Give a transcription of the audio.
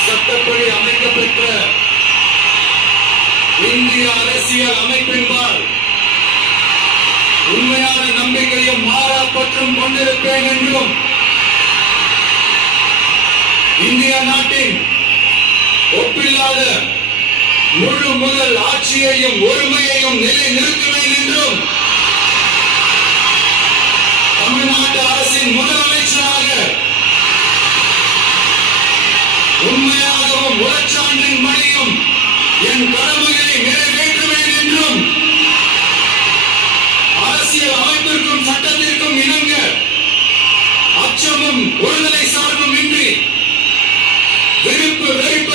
சட்டப்படி அமைக்கப்பெற்ற இந்திய அரசியல் அமைப்பின்பால் உண்மையான நம்பிக்கையும் மாறா பற்றும் கொண்டிருப்பேன் என்றும் இந்திய நாட்டின் ஒப்பில்லாத முழு முதல் ஆட்சியையும் ஒருமையையும் நிலைநிறுத்துவேன் என்றும் தமிழ்நாட்டு அரசின் முதலமைச்சராக உண்மையாகவும் உரச்சான்றின் மணியும் என் கடமையை நிறைவேற்றுவேன் என்றும் அரசியல் அமைப்பிற்கும் சட்டத்திற்கும் இணங்க அச்சமும் ஒருதலை சார்பும் இன்றி விருப்பு வெறுப்பு